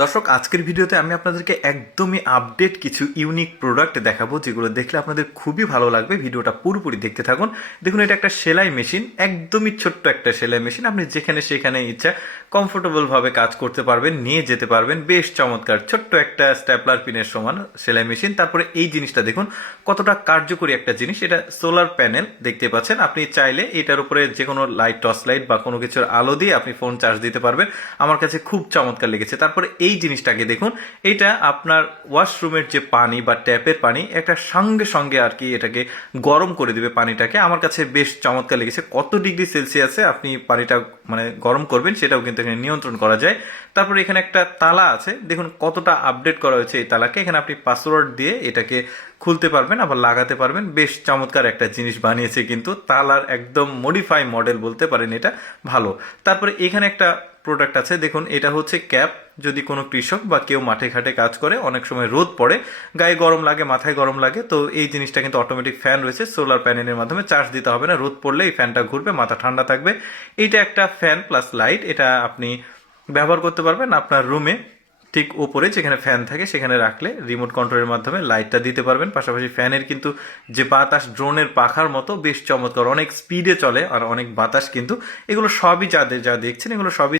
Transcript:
দর্শক, আজকের ভিডিওতে আমি আপনাদেরকে একদমই আপডেট কিছু ইউনিক প্রোডাক্ট দেখাবো, যেগুলো দেখলে আপনাদের খুবই ভালো লাগবে। ভিডিওটা পুরোপুরি দেখতে থাকুন। দেখুন, এটা একটা সেলাই মেশিন, একদমই ছোট্ট একটা সেলাই মেশিন। আপনি যেখানে সেখানে ইচ্ছা কমফোর্টেবলভাবে কাজ করতে পারবেন, নিয়ে যেতে পারবেন। বেশ চমৎকার, ছোট্ট একটা স্ট্যাপলার পিনের সমান সেলাই মেশিন। তারপরে এই জিনিসটা দেখুন কতটা কার্যকরী একটা জিনিস। এটা সোলার প্যানেল দেখতে পাচ্ছেন। আপনি চাইলে এটার উপরে যে কোনো লাইট, টর্চ লাইট বা কোনো কিছুর আলো দিয়ে আপনি ফোন চার্জ দিতে পারবেন। আমার কাছে খুব চমৎকার লেগেছে। তারপরে এই জিনিসটাকে দেখুন, এটা আপনার ওয়াশরুমের যে পানি বা ট্যাপের পানি, একটা সঙ্গে সঙ্গে আর কি এটাকে গরম করে দিবে পানিটাকে। আমার কাছে বেশ চমৎকার লেগেছে। কত ডিগ্রি সেলসিয়াসে আপনি পানিটা গরম করবেন সেটাও কিন্তু এখানে নিয়ন্ত্রণ করা যায়। তারপরে এখানে একটা তালা আছে, দেখুন কতটা আপডেট করা হয়েছে এই তালাকে। এখানে আপনি পাসওয়ার্ড দিয়ে এটাকে খুলতে পারবেন, আবার লাগাতে পারবেন। বেশ চমৎকার একটা জিনিস বানিয়েছে, কিন্তু তালার একদম মডিফাই মডেল বলতে পারেন, এটা ভালো। তারপরে এখানে একটা প্রোডাক্ট আছে, দেখুন এটা হচ্ছে ক্যাপ। যদি কোনো কৃষক বা কেউ মাঠে ঘাটে কাজ করে, অনেক সময় রোদ পড়ে, গায়ে গরম লাগে, মাথায় গরম লাগে, তো এই জিনিসটা কিন্তু অটোমেটিক ফ্যান রয়েছে, সোলার প্যানেলের মাধ্যমে চার্জ দিতে হবে না। রোদ পড়লে এই ফ্যানটা ঘুরবে, মাথা ঠান্ডা থাকবে। এইটা একটা ফ্যান প্লাস লাইট। এটা আপনি ব্যবহার করতে পারবেন আপনার রুমে, ঠিক উপরে যেখানে ফ্যান থাকে সেখানে রাখলে রিমোট কন্ট্রোলের মাধ্যমে লাইটটা দিতে পারবেন। পাশাপাশি ফ্যানের কিন্তু যে বাতাস ড্রোনের পাখার মতো বেশ চমৎকার, অনেক স্পিডে চলে আর অনেক বাতাস কিন্তু। এগুলো সবই যা দেখছেন এগুলো সবই